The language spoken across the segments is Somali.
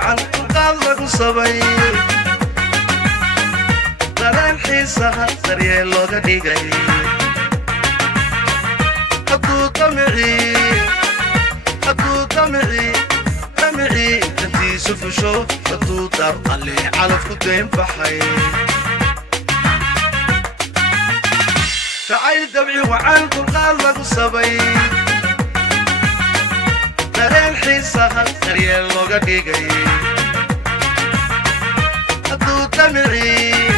وعن قلبك صبي dareen xiisaha daryeel looga dhigay hadduu damicii intiisu fusho hadduu darqale calafku dayn baxay jacayl dabci wacan dulqaad lagu sabay dareen xiisaha daryeel looga dhigay hadduu damicii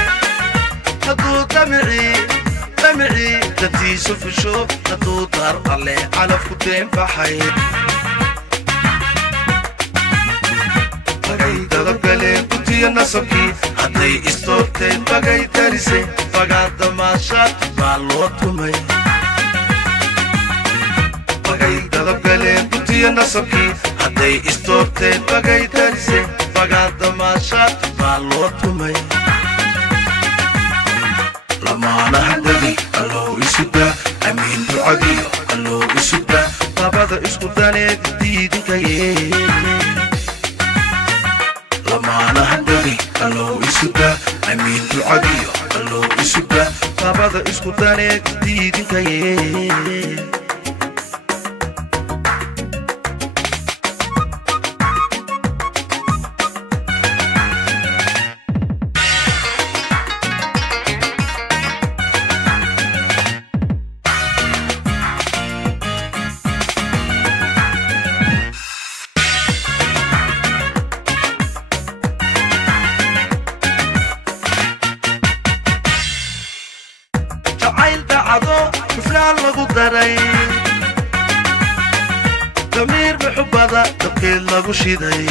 intiisu fusho hadduu darqale calafku dayn baxay Dagale kutiya nasabki haday istoorteen bagay tarisay fagaada maashaad baa loo tumay bagay dagale kutiya nasabki haday istoorteen bagay tarisay fagaada maashaad baa loo tumay lamaana hadagi allow isuda amiin ducadiyo allow isuda labada isku daneed diidinkayee lamaana hadagi allow isuda amiin ducadiyo allow isuda labada isku daneed diidinkayee فلان لغو داري ضمير بحبادة دقيل لغو شيداي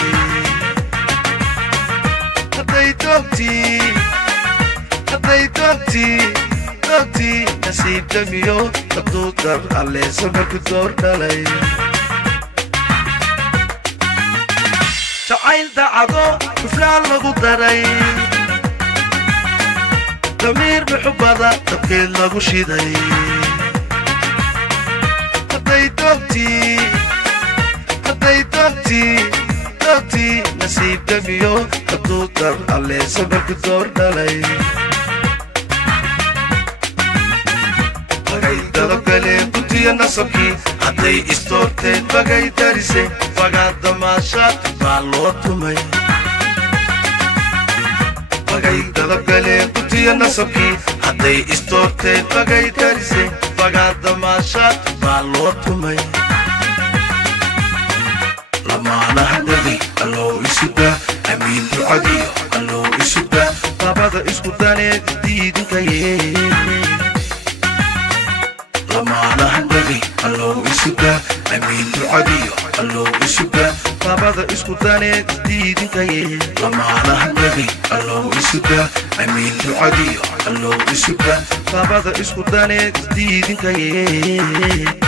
هداي دوغتي نسيب دميو تبدو در علي سمك الدور دالي جعيل دعادو فلان لغو داري ضمير بحبادة دقيل لغو شيداي هداي دوغتي نسيب دميو تبدو در علي سمك الدور دالي bagay dagale kutiya nasabki haday istoorteen bagay tarisay fagaada maashaad baa loo tumay bagay dagale kutiya nasabki haday istoorteen bagay tarisay fagaada maashaad baa loo tumay lamaana hadagi allow isuda amiin ducadiyo allow isuda labada isku daneed diidinkayee lamaana hadagi allow isuda amiin ducadiyo allow isuda labada isku daneed diidinkayee lamaana hadagi allow isuda amiin ducadiyo allow isuda labada isku daneed diidinkayee